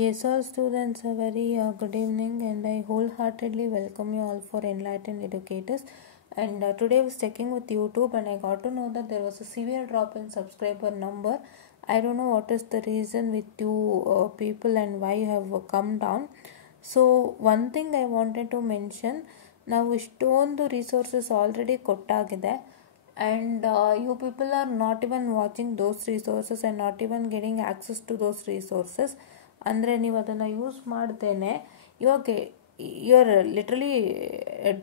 Yes, all students, a very good evening, and I wholeheartedly welcome you all for Enlightened Educators. And today I was checking with YouTube, and I got to know that there was a severe drop in subscriber number. I don't know what is the reason with you people and why you have come down. So one thing I wanted to mention, ನಾವು ಇಷ್ಟೊಂದು resources already ಕೊಟ್ಟಾಗಿದೆ and you people are not even watching those resources and not even getting access to those resources. ಅಂದರೆ ನೀವು ಅದನ್ನು use ಮಾಡ್ದೇನೆ ಇವಾಗ you are literally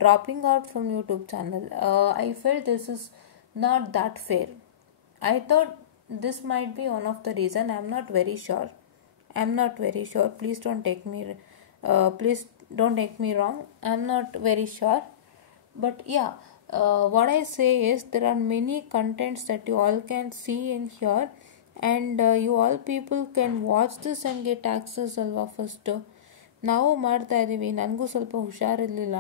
dropping out from YouTube channel. I fell this is not that fair. I thought this might be one of the reason. I'm not very sure. Please don't take me wrong. I'm not very sure. But yeah, what I say is there are many contents that you all can see in here, and you all people can watch this and get access ಅಲ್ವಾ. First ನಾವು ಮಾಡ್ತಾ ಇದ್ದೀವಿ. ನನಗೂ ಸ್ವಲ್ಪ ಹುಷಾರಿರಲಿಲ್ಲ,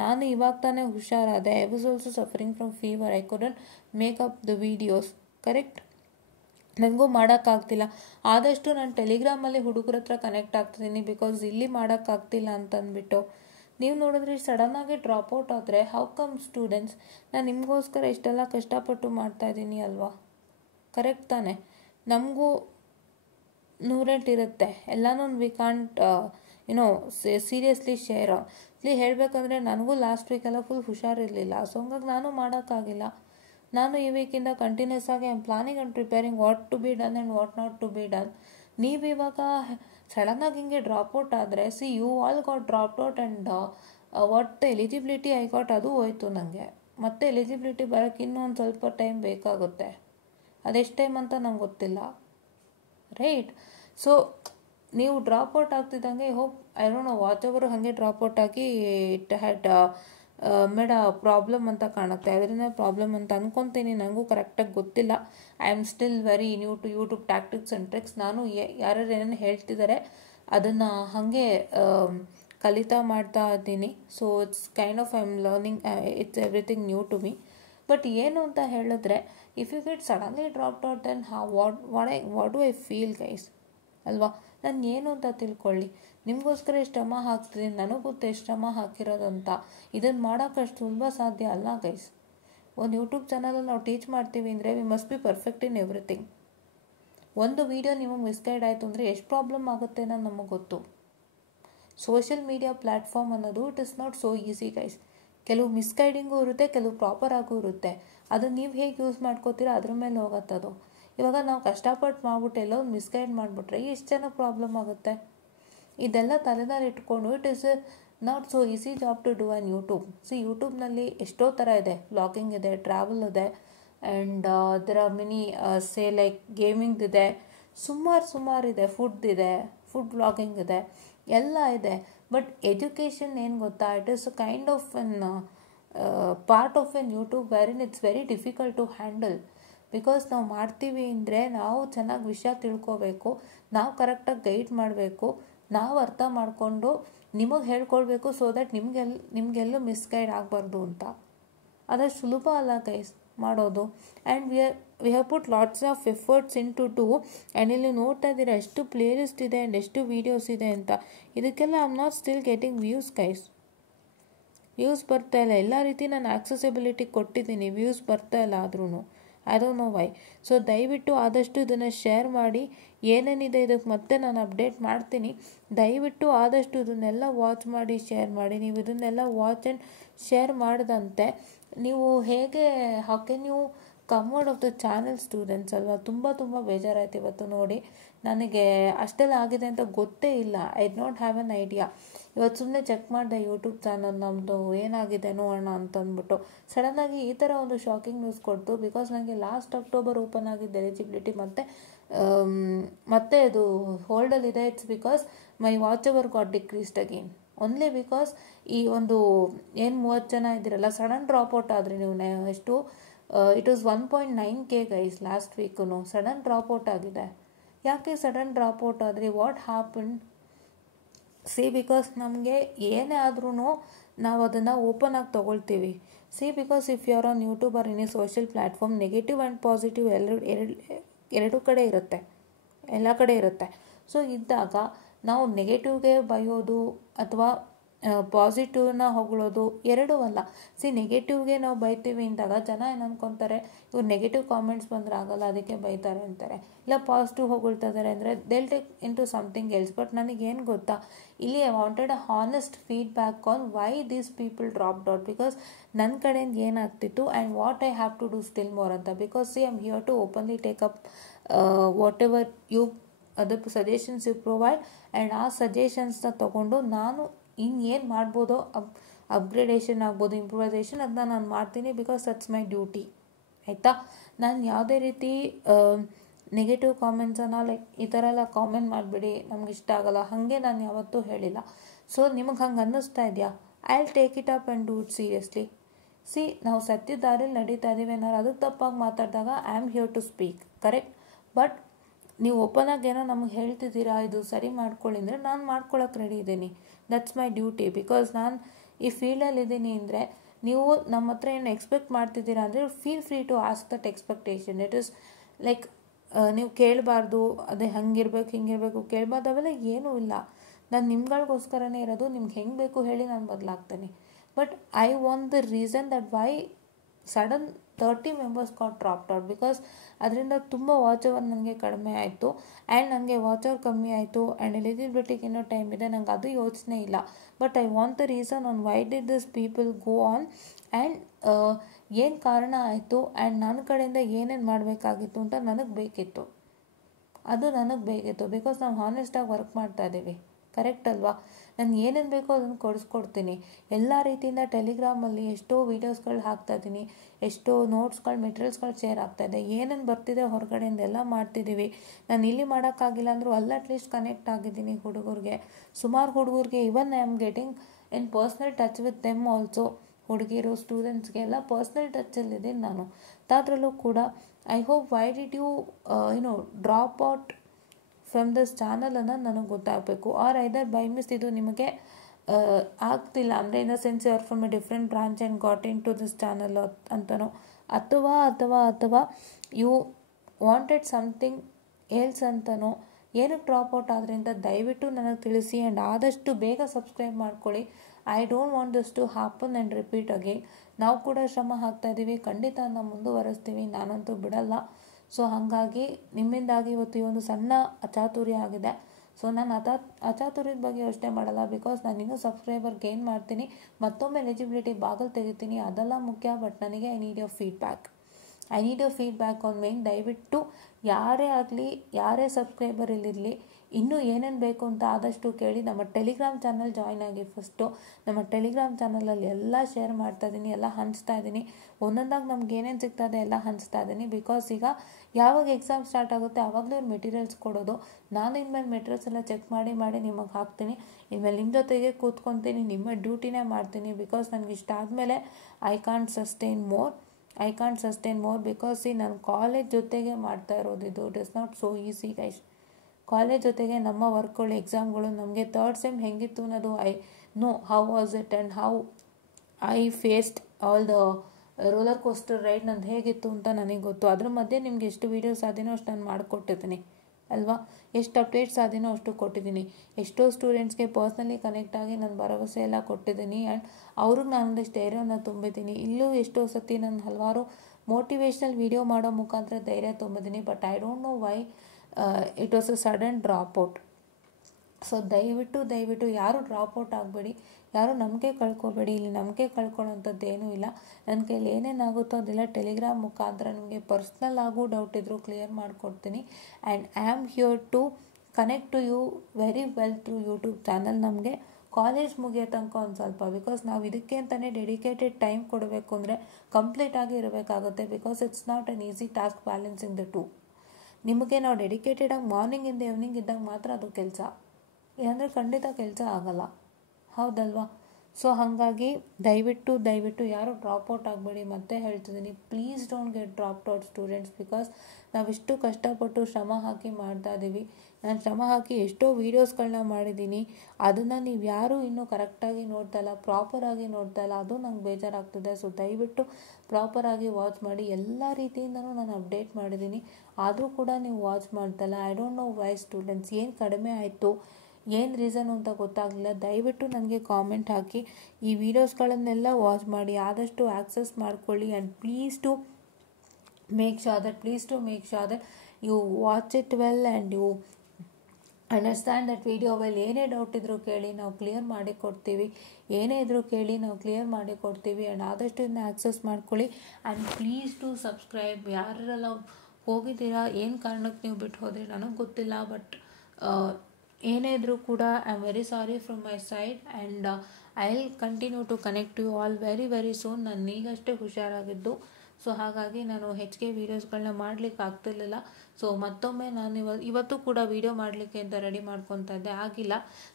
ನಾನು ಇವಾಗ ತಾನೇ ಹುಷಾರಾದೆ. I was also suffering from fever. I couldn't make up the videos correct. ನನಗೂ ಮಾಡೋಕ್ಕಾಗ್ತಿಲ್ಲ. ಆದಷ್ಟು ನಾನು ಟೆಲಿಗ್ರಾಮಲ್ಲಿ ಹುಡುಗರ ಹತ್ರ ಕನೆಕ್ಟ್ ಆಗ್ತಿದ್ದೀನಿ, ಬಿಕಾಸ್ ಇಲ್ಲಿ ಮಾಡೋಕ್ಕಾಗ್ತಿಲ್ಲ ಅಂತಂದ್ಬಿಟ್ಟು. ನೀವು ನೋಡಿದ್ರೆ ಸಡನ್ನಾಗಿ ಡ್ರಾಪ್ಔಟ್ ಆದರೆ ಹೌ ಕಮ್ ಸ್ಟೂಡೆಂಟ್ಸ್? ನಾನು ನಿಮಗೋಸ್ಕರ ಇಷ್ಟೆಲ್ಲ ಕಷ್ಟಪಟ್ಟು ಮಾಡ್ತಾಯಿದ್ದೀನಿ ಅಲ್ವಾ, ಕರೆಕ್ಟ್ ತಾನೆ? ನಮಗೂ ನೂರೆಂಟಿರುತ್ತೆ, ಎಲ್ಲನೂ ವಿ ಕಾಂಟ್ ಸೀರಿಯಸ್ಲಿ ಶೇರ್. ಇಲ್ಲಿ ಹೇಳಬೇಕಂದ್ರೆ ನನಗೂ ಲಾಸ್ಟ್ ವೀಕೆಲ್ಲ ಫುಲ್ ಹುಷಾರಿರಲಿಲ್ಲ, ಸೊ ಹಂಗಾಗಿ ನಾನು ಮಾಡೋಕ್ಕಾಗಿಲ್ಲ. ನಾನು ಈ ವೀಕಿಂದ ಕಂಟಿನ್ಯೂಸ್ ಆಗಿ I am planning and preparing what to be done and what not to be done. ನೀವು ಇವಾಗ ಸಡನ್ನಾಗಿ ಹಿಂಗೆ ಡ್ರಾಪ್ಔಟ್ ಆದರೆ you all got dropped out and what the eligibility I got ಅದು ಹೋಯ್ತು ನನಗೆ. ಮತ್ತೆ ಎಲಿಜಿಬಿಲಿಟಿ ಬರೋಕ್ಕೆ ಇನ್ನೂ ಒಂದು ಸ್ವಲ್ಪ ಟೈಮ್ ಬೇಕಾಗುತ್ತೆ. ಅದೆಷ್ಟು ಟೈಮ್ ಅಂತ ನಂಗೆ ಗೊತ್ತಿಲ್ಲ, ರೈಟ್? ಸೊ ನೀವು ಡ್ರಾಪ್ಔಟ್ ಆಗ್ತಿದ್ದಂಗೆ I don't know watch hours ಹಾಗೆ ಡ್ರಾಪ್ಔಟ್ ಆಗಿ it had made a problem ಅಂತ ಕಾಣುತ್ತೆ. ಅದರಿಂದ ಪ್ರಾಬ್ಲಮ್ ಅಂತ ಅನ್ಕೊತೀನಿ, ನನಗೂ ಕರೆಕ್ಟಾಗಿ ಗೊತ್ತಿಲ್ಲ. I am still very new to YouTube tactics and tricks. ನಾನು ಯಾರು ಏನೇನು ಹೇಳ್ತಿದ್ದಾರೆ ಅದನ್ನು ಹಾಗೆ ಕಲಿತಾ ಮಾಡ್ತಾ ಇದ್ದೀನಿ. So it's kind of I am learning, it's everything new to me. But ಏನು ಅಂತ ಹೇಳಿದ್ರೆ, if you get suddenly dropped out then what do I feel guys ಅಲ್ವಾ? ನಾನು ಏನು ಅಂತ ತಿಳ್ಕೊಳ್ಳಿ. ನಿಮಗೋಸ್ಕರ ಶ್ರಮ ಹಾಕ್ತಿದ್ದೀನಿ, ನನಗೂ ಗೊತ್ತು ಎಷ್ಟು ಶ್ರಮ ಹಾಕಿರೋದು ಅಂತ. ಇದನ್ನು ಮಾಡೋಕ್ಕಷ್ಟು ಸುಲಭ ಸಾಧ್ಯ ಅಲ್ಲ ಗೈಸ್. ಒಂದು ಯೂಟ್ಯೂಬ್ ಚಾನಲಲ್ಲಿ ನಾವು ಟೀಚ್ ಮಾಡ್ತೀವಿ ಅಂದರೆ we must be perfect in everything. ಒಂದು ವಿಡಿಯೋ ನಿಮಗೆ ಮಿಸ್ಗೈಡ್ ಆಯಿತು ಅಂದರೆ ಎಷ್ಟು ಪ್ರಾಬ್ಲಮ್ ಆಗುತ್ತೆ ಅನ್ನೋದು ನಮಗೆ ಗೊತ್ತು. ಸೋಷಿಯಲ್ ಮೀಡಿಯಾ ಪ್ಲ್ಯಾಟ್ಫಾರ್ಮ್ ಅನ್ನೋದು it is not so easy guys. ಕೆಲವು ಮಿಸ್ಗೈಡಿಂಗು ಇರುತ್ತೆ, ಕೆಲವು ಪ್ರಾಪರಾಗೂ ಇರುತ್ತೆ. ಅದು ನೀವು ಹೇಗೆ ಯೂಸ್ ಮಾಡ್ಕೋತೀರ ಅದ್ರ ಮೇಲೆ ಹೋಗುತ್ತದು. ಇವಾಗ ನಾವು ಕಷ್ಟಪಟ್ಟು ಮಾಡ್ಬಿಟ್ಟು ಎಲ್ಲೋ ಒಂದು ಮಿಸ್ಗೈಡ್ ಮಾಡಿಬಿಟ್ರೆ ಎಷ್ಟು ಜನ ಪ್ರಾಬ್ಲಮ್ ಆಗುತ್ತೆ. ಇದೆಲ್ಲ ತಲೆನಲ್ಲಿ ಇಟ್ಕೊಂಡು it is not so easy job to do on YouTube. ಯೂಟ್ಯೂಬ್ನಲ್ಲಿ ಎಷ್ಟೋ ಥರ ಇದೆ. ವ್ಲಾಗಿಂಗ್ ಇದೆ, ಟ್ರಾವೆಲ್ ಇದೆ, and there are many like gaming ಇದೆ, ಸುಮಾರು ಇದೆ. ಫುಡ್ ವ್ಲಾಗಿಂಗ್ ಇದೆ, ಎಲ್ಲ ಇದೆ. ಬಟ್ ಎಜುಕೇಷನ್ ಏನು ಗೊತ್ತಾ, it is a kind of an part of an YouTube ವೆರಿನ್ it's very difficult to handle. Because ನಾವು ಮಾಡ್ತೀವಿ ಅಂದರೆ ನಾವು ಚೆನ್ನಾಗಿ ವಿಷಯ ತಿಳ್ಕೋಬೇಕು, ನಾವು ಕರೆಕ್ಟಾಗಿ ಗೈಡ್ ಮಾಡಬೇಕು, ನಾವು ಅರ್ಥ ಮಾಡಿಕೊಂಡು ನಿಮಗೆ ಹೇಳ್ಕೊಳ್ಬೇಕು, ಸೊ ದ್ಯಾಟ್ ನಿಮಗೆಲ್ಲೂ ಮಿಸ್ಗೈಡ್ ಆಗಬಾರ್ದು ಅಂತ. ಅದಷ್ಟು ಸುಲಭ ಅಲ್ಲ ಗೈಸ್ ಮಾಡೋದು. And we have put lots of efforts in to do. And ಇಲ್ಲಿ ನೋಡ್ತಾ ಇದ್ದೀರಾ ಎಷ್ಟು ಪ್ಲೇ ಲಿಸ್ಟ್ ಇದೆ ಆ್ಯಂಡ್ ಎಷ್ಟು ವೀಡಿಯೋಸ್ ಇದೆ ಅಂತ. ಇದಕ್ಕೆಲ್ಲ I am not still getting views guys. Views ಬರ್ತಾ ಇಲ್ಲ. ಎಲ್ಲ ರೀತಿ ನಾನು ಆಕ್ಸೆಸಿಬಿಲಿಟಿ ಕೊಟ್ಟಿದ್ದೀನಿ, ವ್ಯೂಸ್ ಬರ್ತಾ ಇಲ್ಲ ಆದ್ರೂ. I don't know Y. So ದಯವಿಟ್ಟು ಆದಷ್ಟು ಇದನ್ನು ಶೇರ್ ಮಾಡಿ. ಏನೇನಿದೆ ಇದಕ್ಕೆ ಮತ್ತೆ ನಾನು ಅಪ್ಡೇಟ್ ಮಾಡ್ತೀನಿ. ದಯವಿಟ್ಟು ಆದಷ್ಟು ಇದನ್ನೆಲ್ಲ ವಾಚ್ ಮಾಡಿ ಶೇರ್ ಮಾಡಿ. ನೀವು ಇದನ್ನೆಲ್ಲ ವಾಚ್ ಆ್ಯಂಡ್ ಶೇರ್ ಮಾಡಿದಂತೆ ನೀವು ಹೇಗೆ how can you come out of the channel students ಅಲ್ವಾ? ತುಂಬ ಬೇಜಾರಾಯ್ತು ಇವತ್ತು ನೋಡಿ. ನನಗೆ ಅಷ್ಟೆಲ್ಲ ಆಗಿದೆ ಅಂತ ಗೊತ್ತೇ ಇಲ್ಲ. I not have an idea. ಇವತ್ತು ಸುಮ್ಮನೆ ಚೆಕ್ ಮಾಡಿದೆ ಯೂಟ್ಯೂಬ್ ಚಾನಲ್ ನಮ್ಮದು ಏನಾಗಿದೆ ನೋಡೋಣ ಅಂತಂದ್ಬಿಟ್ಟು. ಸಡನ್ನಾಗಿ ಈ ಥರ ಒಂದು ಶಾಕಿಂಗ್ ನ್ಯೂಸ್ ಕೊಡ್ತು. ಬಿಕಾಸ್ ನನಗೆ ಲಾಸ್ಟ್ ಅಕ್ಟೋಬರ್ ಓಪನ್ ಆಗಿದ್ದು ಎಲಿಜಿಬಿಲಿಟಿ, ಮತ್ತೆ ಅದು ಹೋಲ್ಡಲ್ಲಿದೆ. It's because my watch hours got decreased again. Only because ಈ ಒಂದು ಏನು 30 ಜನ ಇದ್ದೀರಲ್ಲ ಸಡನ್ ಡ್ರಾಪ್ಔಟ್ ಆದರೆ ನೀವು ಎಷ್ಟು it was 1.9K guys last week. Sudden dropout ಆಗಿದೆ. ಯಾಕೆ ಸಡನ್ ಡ್ರಾಪ್ಔಟ್ ಆದರೆ? What happen? ಬಿಕಾಸ್ ನಮಗೆ ಏನೇ ಆದ್ರೂ ನಾವು ಅದನ್ನು ಓಪನ್ ಆಗಿ ತೊಗೊಳ್ತೀವಿ. Because if you are on YouTube or any social platform, negative and positive ಎರಡೂ ಕಡೆ ಇರುತ್ತೆ, ಎಲ್ಲ ಕಡೆ ಇರುತ್ತೆ. ಸೊ ಇದ್ದಾಗ ನಾವು ನೆಗೆಟಿವ್ಗೆ ಬೈಯೋದು ಅಥವಾ ಪಾಸಿಟಿವ್ನ ಹೊಗಳೋದು ಎರಡೂ ಅಲ್ಲ. ನೆಗೆಟಿವ್ಗೆ ನಾವು ಬೈತೀವಿ ಅಂದಾಗ ಜನ ಏನು ಅನ್ಕೊತಾರೆ, ಇವ್ರು ನೆಗೆಟಿವ್ ಕಾಮೆಂಟ್ಸ್ ಬಂದರೆ ಆಗಲ್ಲ ಅದಕ್ಕೆ ಬೈತಾರೆ ಅಂತಾರೆ. ಇಲ್ಲ ಪಾಸಿಟಿವ್ ಹೊಗಳ್ತಾ ಇದ್ದಾರೆ ಅಂದರೆ they'll take into something else. But ನನಗೇನು ಗೊತ್ತಾ, ಇಲ್ಲಿ I wanted a honest feedback on why these people dropped out, because ನನ್ನ ಕಡೆಯಿಂದ ಏನಾಗ್ತಿತ್ತು and what I have to do still more ಅಂತ. Because I am here to openly take up whatever you ಅದಕ್ಕೆ suggestions you provide, and ಆ ಸಜೆಷನ್ಸ್ನ ತೊಗೊಂಡು ನಾನು ಇನ್ನೇನು ಮಾಡ್ಬೋದೋ ಅಪ್ಗ್ರೇಡೇಷನ್ ಆಗ್ಬೋದು, ಇಂಪ್ರೂವೈಸೇಷನ್ ಅದನ್ನ ನಾನು ಮಾಡ್ತೀನಿ. Because that's my duty. ಆಯಿತಾ, ನಾನು ಯಾವುದೇ ರೀತಿ ನೆಗೆಟಿವ್ ಕಾಮೆಂಟ್ಸನ್ನು ಲೈಕ್ ಈ ಥರ ಎಲ್ಲ ಕಾಮೆಂಟ್ ಮಾಡಿಬಿಡಿ ನಮ್ಗೆ ಇಷ್ಟ ಆಗಲ್ಲ ಹಾಗೆ ನಾನು ಯಾವತ್ತೂ ಹೇಳಿಲ್ಲ. ಸೊ ನಿಮಗೆ ಹಂಗೆ ಅನ್ನಿಸ್ತಾ ಇದೆಯಾ, I will take it up and do it seriously. ನಾವು ಸತ್ಯ ದಾರಿಯಲ್ಲಿ ನಡೀತಾ ಇದ್ದೀವಿ, ಏನಾರು ಅದಕ್ಕೆ ತಪ್ಪಾಗಿ ಮಾತಾಡಿದಾಗ I am here to speak, correct. But ನೀವು ಓಪನ್ ಆಗಿ ಏನೋ ನಮಗೆ ಹೇಳ್ತಿದ್ದೀರಾ ಇದು ಸರಿ ಮಾಡ್ಕೊಳ್ಳಿ ಅಂದರೆ ನಾನು ಮಾಡ್ಕೊಳಕ್ಕೆ ರೆಡಿ ಇದ್ದೀನಿ. That's my duty. ಬಿಕಾಸ್ ನಾನು ಈ ಫೀಲ್ಡಲ್ಲಿ ಇದ್ದೀನಿ ಅಂದರೆ ನೀವು ನಮ್ಮ ಹತ್ರ ಏನು ಎಕ್ಸ್ಪೆಕ್ಟ್ ಮಾಡ್ತಿದ್ದೀರಾ ಅಂದರೆ feel free to ask that expectation. It is like ನೀವು ಕೇಳಬಾರ್ದು ಅದೇ ಹಂಗಿರ್ಬೇಕು ಹಿಂಗಿರಬೇಕು ಕೇಳಬಾರ್ದು, ಅವೆಲ್ಲ ಏನೂ ಇಲ್ಲ. ನಾನು ನಿಮ್ಗಳಿಗೋಸ್ಕರನೇ ಇರೋದು. ನಿಮ್ಗೆ ಹೆಂಗೆ ಬೇಕು ಹೇಳಿ ನಾನು ಬದಲಾಗ್ತೇನೆ. But I want the reason that why sudden 30 members got dropped out. Because ಅದರಿಂದ ತುಂಬ ವಾಚ್ ಓವರ್ ನನಗೆ ಕಡಿಮೆ ಆಯಿತು ಆ್ಯಂಡ್ ನನಗೆ ವಾಚ್ ಓವರ್ ಕಮ್ಮಿ ಆಯಿತು ಆ್ಯಂಡ್ ಎಲಿಜಿಬಿಲಿಟಿಗೆ ಇನ್ನೂ ಟೈಮ್ ಇದೆ, ನಂಗೆ ಅದು ಯೋಚನೆ ಇಲ್ಲ. But I want the reason on why did this people go on and ಏನು ಕಾರಣ ಆಯಿತು ಆ್ಯಂಡ್ ನನ್ನ ಕಡೆಯಿಂದ ಏನೇನು ಮಾಡಬೇಕಾಗಿತ್ತು ಅಂತ ನನಗೆ ಬೇಕಿತ್ತು. ಅದು ನನಗೆ ಬೇಕಿತ್ತು. ಬಿಕಾಸ್ ನಾವು ಹಾನೆಸ್ಟಾಗಿ ವರ್ಕ್ ಮಾಡ್ತಾ ಇದ್ದೀವಿ, ಕರೆಕ್ಟ್ ಅಲ್ವಾ. ನಾನು ಏನೇನು ಬೇಕೋ ಅದನ್ನು ಕೊಡಿಸ್ಕೊಡ್ತೀನಿ. ಎಲ್ಲ ರೀತಿಯಿಂದ ಟೆಲಿಗ್ರಾಮಲ್ಲಿ ಎಷ್ಟೋ ವೀಡಿಯೋಸ್ಗಳು ಹಾಕ್ತಾಯಿದ್ದೀನಿ, ಎಷ್ಟೋ ನೋಟ್ಸ್ಗಳು ಮೆಟೀರಿಯಲ್ಸ್ಗಳು ಶೇರ್ ಆಗ್ತಾಯಿದೆ. ಏನೇನು ಬರ್ತಿದೆ ಹೊರಗಡೆಯಿಂದ ಎಲ್ಲ ಮಾಡ್ತಿದ್ದೀವಿ. ನಾನು ಇಲ್ಲಿ ಮಾಡೋಕ್ಕಾಗಿಲ್ಲ ಅಂದರೂ ಅಲ್ಲಿ ಅಟ್ಲೀಸ್ಟ್ ಕನೆಕ್ಟ್ ಆಗಿದ್ದೀನಿ ಹುಡುಗರಿಗೆ, ಸುಮಾರು ಹುಡುಗರಿಗೆ. Even I am getting in personal touch with them also. ಹುಡುಗಿರು ಸ್ಟೂಡೆಂಟ್ಸ್ಗೆ ಎಲ್ಲ ಪರ್ಸ್ನಲ್ ಟಚ್ಚಲ್ಲಿದ್ದೀನಿ ನಾನು. ಅದರಲ್ಲೂ ಕೂಡ I hope why did you drop out from this channel ಅನ್ನೋದು ನನಗೆ ಗೊತ್ತಾಗಬೇಕು. ಆರ್ ಐದರ್ ಬೈ ಮಿಸ್ ಇದು ನಿಮಗೆ ಆಗ್ತಿಲ್ಲ ಅಂದರೆ in the sense you are from a different branch and got into this channel ಅಂತನೋ, ಅಥವಾ ಯು ವಾಂಟೆಡ್ ಸಮಥಿಂಗ್ ಏಲ್ಸ್ ಅಂತನೋ, ಏನಕ್ಕೆ ಡ್ರಾಪ್ ಔಟ್ ಆದರೆ ಅಂತ ದಯವಿಟ್ಟು ನನಗೆ ತಿಳಿಸಿ. ಆ್ಯಂಡ್ ಆದಷ್ಟು ಬೇಗ ಸಬ್ಸ್ಕ್ರೈಬ್ ಮಾಡ್ಕೊಳ್ಳಿ. I don't want this to happen and repeat again. ನಾವು ಕೂಡ ಶ್ರಮ ಹಾಕ್ತಾಯಿದ್ದೀವಿ, ಖಂಡಿತ ನಾವು ಮುಂದುವರಿಸ್ತೀವಿ, ನಾನಂತೂ ಬಿಡಲ್ಲ. ಸೊ ಹಾಗಾಗಿ ನಿಮ್ಮಿಂದಾಗಿ ಇವತ್ತು ಈ ಒಂದು ಸಣ್ಣ ಅಚಾತುರ್ಯ ಆಗಿದೆ. ಸೊ ನಾನು ಅಚಾತುರ್ಯದ ಬಗ್ಗೆ ಯೋಚನೆ ಮಾಡಲ್ಲ. ಬಿಕಾಸ್ ನಾನು ಇನ್ನೂ ಸಬ್ಸ್ಕ್ರೈಬರ್ ಗೇನ್ ಮಾಡ್ತೀನಿ, ಮತ್ತೊಮ್ಮೆ ಎಲಿಜಿಬಿಲಿಟಿ ಬಾಗಿಲು ತೆಗಿತೀನಿ, ಅದೆಲ್ಲ ಮುಖ್ಯ. ಬಟ್ ನನಗೆ I need your feedback on main. ದಯವಿಟ್ಟು ಯಾರೇ ಆಗಲಿ, ಯಾರೇ ಸಬ್ಸ್ಕ್ರೈಬರ್ ಇಲ್ಲಿರಲಿ, ಇನ್ನೂ ಏನೇನು ಬೇಕು ಅಂತ ಆದಷ್ಟು ಕೇಳಿ. ನಮ್ಮ ಟೆಲಿಗ್ರಾಮ್ ಚಾನಲ್ ಜಾಯ್ನ್ ಆಗಿ ಫಸ್ಟು. ನಮ್ಮ ಟೆಲಿಗ್ರಾಮ್ ಚಾನಲಲ್ಲಿ ಎಲ್ಲ ಶೇರ್ ಮಾಡ್ತಾಯಿದ್ದೀನಿ, ಎಲ್ಲ ಹಂಚ್ತಾ ಇದ್ದೀನಿ. ಒಂದೊಂದಾಗಿ ನಮ್ಗೆ ಏನೇನು ಸಿಗ್ತದೆ ಎಲ್ಲ ಹಂಚ್ತಾ ಇದ್ದೀನಿ. ಬಿಕಾಸ್ ಈಗ ಯಾವಾಗ ಎಕ್ಸಾಮ್ ಸ್ಟಾರ್ಟ್ ಆಗುತ್ತೆ ಆವಾಗಲೇ ಮೆಟೀರಿಯಲ್ಸ್ ಕೊಡೋದು. ನಾನು ಇನ್ಮೇಲೆ ಮೆಟೀರಿಯಲ್ಸ್ ಎಲ್ಲ ಚೆಕ್ ಮಾಡಿ ನಿಮಗೆ ಹಾಕ್ತೀನಿ. ಇನ್ಮೇಲೆ ನಿಮ್ಮ ಜೊತೆಗೆ ಕೂತ್ಕೊತೀನಿ, ನಿಮ್ಮ ಡ್ಯೂಟಿನೇ ಮಾಡ್ತೀನಿ. ಬಿಕಾಸ್ ನನಗೆ ಇಷ್ಟ ಆದಮೇಲೆ I can't sustain more. Because ನಾನು ಕಾಲೇಜ್ ಜೊತೆಗೆ ಮಾಡ್ತಾ ಇರೋದು ಇದು. It is not so easy guys. College ಜೊತೆಗೆ ನಮ್ಮ ವರ್ಕ್ಗಳು, ಎಕ್ಸಾಮ್ಗಳು. ನಮಗೆ ಥರ್ಡ್ ಸೆಮ್ ಹೆಂಗಿತ್ತು ಅನ್ನೋದು I know how was it and how I faced all the roller coaster ride. ನಂದು ಹೇಗಿತ್ತು ಅಂತ ನನಗೆ ಗೊತ್ತು. ಅದ್ರ ಮಧ್ಯೆ ನಿಮ್ಗೆ ಎಷ್ಟು ವೀಡಿಯೋಸ್ ಆದಿನೋ ಅಷ್ಟು ನಾನು ಮಾಡಿಕೊಟ್ಟಿದ್ದೀನಿ ಅಲ್ವಾ, ಎಷ್ಟು ಅಪ್ಡೇಟ್ಸ್ ಆದಿನೋ ಅಷ್ಟು ಕೊಟ್ಟಿದ್ದೀನಿ. ಎಷ್ಟೋ ಸ್ಟೂಡೆಂಟ್ಸ್ಗೆ ಪರ್ಸ್ನಲಿ ಕನೆಕ್ಟ್ ಆಗಿ ನಾನು ಭರವಸೆ ಎಲ್ಲ ಕೊಟ್ಟಿದ್ದೀನಿ ಆ್ಯಂಡ್ ಅವ್ರಿಗೆ ನಾನೊಂದಿಷ್ಟು ಧೈರ್ಯವನ್ನು ತುಂಬಿದ್ದೀನಿ. ಇಲ್ಲೂ ಎಷ್ಟೋ ಸತಿ ನಾನು ಹಲವಾರು ಮೋಟಿವೇಶ್ನಲ್ ವೀಡಿಯೋ ಮಾಡೋ ಮುಖಾಂತರ ಧೈರ್ಯ ತುಂಬಿದ್ದೀನಿ. But I don't know why it was a sudden drop out. So ದಯವಿಟ್ಟು ಯಾರು ಡ್ರಾಪ್ ಔಟ್ ಆಗಬೇಡಿ, ಯಾರು ನಂಬಿಕೆ ಕಳ್ಕೊಬೇಡಿ. ಇಲ್ಲಿ ನಂಬಿಕೆ ಕಳ್ಕೊಳ್ಳೋಂಥದ್ದು ಏನೂ ಇಲ್ಲ. ನನ್ನ ಕೈಲಿ ಏನೇನಾಗುತ್ತೋ ಅದೆಲ್ಲ ಟೆಲಿಗ್ರಾಮ್ ಮುಖಾಂತರ ನಿಮಗೆ ಪರ್ಸ್ನಲ್ ಆಗು ಡೌಟ್ ಇದ್ದರೂ ಕ್ಲಿಯರ್ ಮಾಡಿಕೊಡ್ತೀನಿ. And I am here to connect to you very well through YouTube channel. ನಮಗೆ ಕಾಲೇಜ್ ಮುಗಿಯೋ ತನಕ ಒಂದು ಸ್ವಲ್ಪ, ಬಿಕಾಸ್ ನಾವು ಇದಕ್ಕೆ ಅಂತಲೇ ಡೆಡಿಕೇಟೆಡ್ ಟೈಮ್ ಕೊಡಬೇಕು ಅಂದರೆ ಕಂಪ್ಲೀಟಾಗಿ ಇರಬೇಕಾಗುತ್ತೆ. Because it's not an easy task balancing the two. ನಿಮಗೆ ನಾವು ಡೆಡಿಕೇಟೆಡಾಗಿ ಮಾರ್ನಿಂಗಿಂದ ಈವ್ನಿಂಗ್ ಇದ್ದಾಗ ಮಾತ್ರ ಅದು ಕೆಲಸ, ಇಲ್ಲಾಂದರೆ ಖಂಡಿತ ಕೆಲಸ ಆಗಲ್ಲ, ಹೌದಲ್ವಾ. ಸೊ ಹಾಗಾಗಿ ದಯವಿಟ್ಟು ಯಾರು ಡ್ರಾಪ್ ಔಟ್ ಆಗಬೇಡಿ. ಮತ್ತೆ ಹೇಳ್ತಿದ್ದೀನಿ, please don't get dropped out students. Because ನಾವಿಷ್ಟು ಕಷ್ಟಪಟ್ಟು ಶ್ರಮ ಹಾಕಿ ಮಾಡ್ತಾ ಇದ್ದೀವಿ. ನಾನು ಶ್ರಮ ಹಾಕಿ ಎಷ್ಟೋ ವೀಡಿಯೋಸ್ಗಳನ್ನ ಮಾಡಿದ್ದೀನಿ, ಅದನ್ನು ನೀವು ಯಾರೂ ಇನ್ನೂ ಕರೆಕ್ಟಾಗಿ ನೋಡ್ತಾ ಇಲ್ಲ, ಪ್ರಾಪರಾಗಿ ನೋಡ್ತಾ ಇಲ್ಲ. ಅದು ನಂಗೆ ಬೇಜಾರಾಗ್ತಿದೆ. ಸೊ ದಯವಿಟ್ಟು ಪ್ರಾಪರಾಗಿ ವಾಚ್ ಮಾಡಿ. ಎಲ್ಲ ರೀತಿಯಿಂದನೂ ನಾನು ಅಪ್ಡೇಟ್ ಮಾಡಿದ್ದೀನಿ, ಆದರೂ ಕೂಡ ನೀವು ವಾಚ್ ಮಾಡ್ತಾಯಿಲ್ಲ. I don't know Y students, ಏನು ಕಡಿಮೆ ಆಯಿತು, ಏನು ರೀಸನ್ ಅಂತ ಗೊತ್ತಾಗಲಿಲ್ಲ. ದಯವಿಟ್ಟು ನನಗೆ ಕಾಮೆಂಟ್ ಹಾಕಿ. ಈ ವಿಡಿಯೋಸ್ಗಳನ್ನೆಲ್ಲ ವಾಚ್ ಮಾಡಿ ಆದಷ್ಟು ಆಕ್ಸೆಸ್ ಮಾಡ್ಕೊಳ್ಳಿ. And please to make sure that you watch it well and you understand that video well. ಏನೇ ಡೌಟ್ ಇದ್ರೂ ಕೇಳಿ, ನಾವು ಕ್ಲಿಯರ್ ಮಾಡಿ ಕೊಡ್ತೀವಿ. ಏನೇ ಇದ್ರೂ ಕೇಳಿ, ನಾವು ಕ್ಲಿಯರ್ ಮಾಡಿ ಕೊಡ್ತೀವಿ. ಆ್ಯಂಡ್ ಆದಷ್ಟು ಇದನ್ನ ಆಕ್ಸೆಸ್ ಮಾಡ್ಕೊಳ್ಳಿ. And please to subscribe. ಯಾರೆಲ್ಲ ಹೋಗಿದ್ದೀರಾ, ಏನು ಕಾರಣಕ್ಕೆ ನೀವು ಬಿಟ್ಟು ಹೋದ್ರಿ ನನಗೆ ಗೊತ್ತಿಲ್ಲ, ಬಟ್ ಏನೇ ಇದ್ರೂ ಕೂಡ I am very sorry from my side. And I will continue to connect you all very very soon. ನಾನು ಈಗಷ್ಟೇ ಹುಷಾರಾಗಿದ್ದು, ಸೊ ಹಾಗಾಗಿ ನಾನು ಹೆಚ್ಚಿಗೆ ವೀಡಿಯೋಸ್ಗಳನ್ನ ಮಾಡಲಿಕ್ಕೆ ಆಗ್ತಿರ್ಲಿಲ್ಲ. ಸೊ ಮತ್ತೊಮ್ಮೆ ನಾನು ಇವತ್ತು ಕೂಡ ವೀಡಿಯೋ ಮಾಡಲಿಕ್ಕೆ ಅಂತ ರೆಡಿ ಮಾಡ್ಕೊತಾ ಇದ್ದೆ, ಆಗಿಲ್ಲ.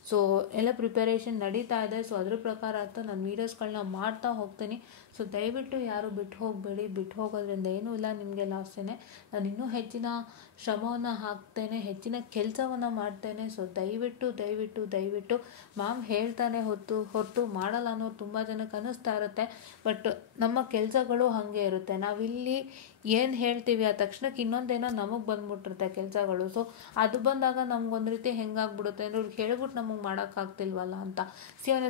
ಸೊ ಎಲ್ಲ ಪ್ರಿಪರೇಷನ್ ನಡೀತಾ ಇದೆ. ಸೊ ಅದ್ರ ಪ್ರಕಾರ ಅಂತ ನಾನು ವೀಡಿಯೋಸ್ಗಳನ್ನ ಮಾಡ್ತಾ ಹೋಗ್ತೀನಿ. ಸೊ ದಯವಿಟ್ಟು ಯಾರು ಬಿಟ್ಟು ಹೋಗಬೇಡಿ. ಬಿಟ್ಟು ಹೋಗೋದ್ರಿಂದ ಏನೂ ಇಲ್ಲ, ನಿಮಗೆ ಲಾಸೇನೆ. ನಾನು ಇನ್ನೂ ಹೆಚ್ಚಿನ ಶ್ರಮವನ್ನು ಹಾಕ್ತೇನೆ, ಹೆಚ್ಚಿನ ಕೆಲಸವನ್ನು ಮಾಡ್ತೇನೆ. ಸೊ ದಯವಿಟ್ಟು ಮ್ಯಾಮ್ ಹೇಳ್ತಾನೆ ಹೊರತು ಮಾಡಲ್ಲ ಅನ್ನೋದು ತುಂಬ ಜನಕ್ಕೆ ಅನ್ನಿಸ್ತಾ ಇರುತ್ತೆ. ಬಟ್ ನಮ್ಮ ಕೆಲಸಗಳು ಹಾಗೆ ಇರುತ್ತೆ. ನಾವಿಲ್ಲಿ ಏನು ಹೇಳ್ತೀವಿ ಆ ತಕ್ಷಣಕ್ಕೆ ಇನ್ನೊಂದೇನೋ ನಮಗೆ ಬಂದ್ಬಿಟ್ಟಿರುತ್ತೆ ಕೆಲಸಗಳು. ಸೊ ಅದು ಬಂದಾಗ ನಮ್ಗೊಂದು ರೀತಿ ಹೆಂಗಾಗ್ಬಿಡುತ್ತೆ ಅಂದರೆ ಅವ್ರಿಗೆ ಹೇಳ್ಬಿಟ್ಟು ನಮಗೆ ಮಾಡೋಕ್ಕಾಗ್ತಿಲ್ವಲ್ಲ ಅಂತ.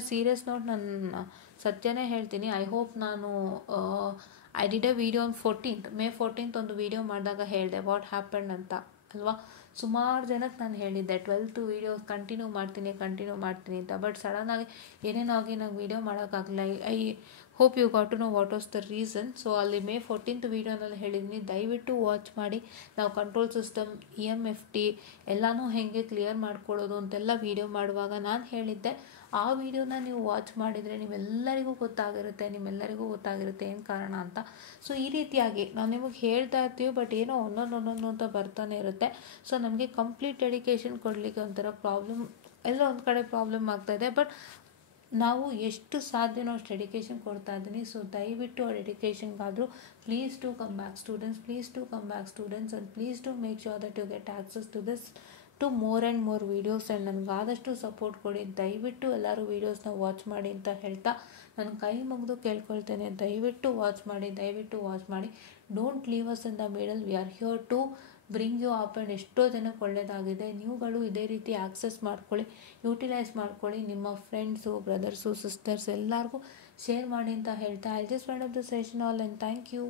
ಸೀರಿಯಸ್ ನೋಟ್ ನಾನು ಸತ್ಯನೇ ಹೇಳ್ತೀನಿ. ಐ ಹೋಪ್ ನಾನು I did A video on May 14th ಒಂದು ವಿಡಿಯೋ ಮಾಡಿದಾಗ ಹೇಳಿದೆ ವಾಟ್ ಹ್ಯಾಪನ್ ಅಂತ ಅಲ್ವಾ. ಸುಮಾರು ಜನಕ್ಕೆ ನಾನು ಹೇಳಿದ್ದೆ 12th ವೀಡಿಯೋಸ್ ಕಂಟಿನ್ಯೂ ಮಾಡ್ತೀನಿ ಅಂತ. ಬಟ್ ಸಡನ್ನಾಗಿ ಏನೇನೋ ಆಗಿ ನಂಗೆ ವೀಡಿಯೋ ಮಾಡೋಕ್ಕಾಗಲ್ಲ. I hope you got to know what was the reason. So ಅಲ್ಲಿ May 14th ವೀಡಿಯೋನಲ್ಲಿ ಹೇಳಿದ್ದೀನಿ, ದಯವಿಟ್ಟು ವಾಚ್ ಮಾಡಿ. ನಾವು ಕಂಟ್ರೋಲ್ ಸಿಸ್ಟಮ್, EMFT ಎಲ್ಲನೂ ಹೇಗೆ ಕ್ಲಿಯರ್ ಮಾಡ್ಕೊಳ್ಳೋದು ಅಂತೆಲ್ಲ ವೀಡಿಯೋ ಮಾಡುವಾಗ ನಾನು ಹೇಳಿದ್ದೆ. ಆ ವಿಡಿಯೋನ ನೀವು ವಾಚ್ ಮಾಡಿದರೆ ನಿಮ್ಮೆಲ್ಲರಿಗೂ ಗೊತ್ತಾಗಿರುತ್ತೆ ಏನು ಕಾರಣ ಅಂತ. ಸೊ ಈ ರೀತಿಯಾಗಿ ನಾವು ನಿಮಗೆ ಹೇಳ್ತಾ ಇರ್ತೀವಿ, ಬಟ್ ಏನೋ ಒಂದೊಂದು ಅಂತ ಬರ್ತಾನೆ ಇರುತ್ತೆ. ಸೊ ನಮಗೆ ಕಂಪ್ಲೀಟ್ ಡೆಡಿಕೇಶನ್ ಕೊಡಲಿಕ್ಕೆ ಒಂಥರ ಪ್ರಾಬ್ಲಮ್, ಎಲ್ಲೋ ಒಂದು ಕಡೆ ಪ್ರಾಬ್ಲಮ್ ಆಗ್ತಾಯಿದೆ. ಬಟ್ ನಾವು ಎಷ್ಟು ಸಾಧ್ಯನೋ ಅಷ್ಟು ಡೆಡಿಕೇಶನ್ ಕೊಡ್ತಾ ಇದ್ದೀನಿ. ಸೊ ದಯವಿಟ್ಟು ಆ ಡೆಡಿಕೇಶನ್ಗಾದರೂ please to come back students and please to make sure that you get access to this to more and more videos. And ನನಗೆ ಆದಷ್ಟು ಸಪೋರ್ಟ್ ಕೊಡಿ. ದಯವಿಟ್ಟು ಎಲ್ಲರೂ ವೀಡಿಯೋಸ್ನ ವಾಚ್ ಮಾಡಿ ಅಂತ ಹೇಳ್ತಾ ನಾನು ಕೈ ಮುಗಿದು ಕೇಳ್ಕೊಳ್ತೇನೆ, ದಯವಿಟ್ಟು ವಾಚ್ ಮಾಡಿ. Don't leave us in the middle. We are here to bring you up. And ಎಷ್ಟೋ ಜನಕ್ಕೆ ಒಳ್ಳೆಯದಾಗಿದೆ. ನೀವುಗಳು ಇದೇ ರೀತಿ ಆಕ್ಸೆಸ್ ಮಾಡ್ಕೊಳ್ಳಿ, ಯೂಟಿಲೈಸ್ ಮಾಡ್ಕೊಳ್ಳಿ. ನಿಮ್ಮ ಫ್ರೆಂಡ್ಸು, ಬ್ರದರ್ಸು, ಸಿಸ್ಟರ್ಸ್ ಎಲ್ಲರಿಗೂ ಶೇರ್ ಮಾಡಿ ಅಂತ ಹೇಳ್ತಾ I just wind up the session all and thank you.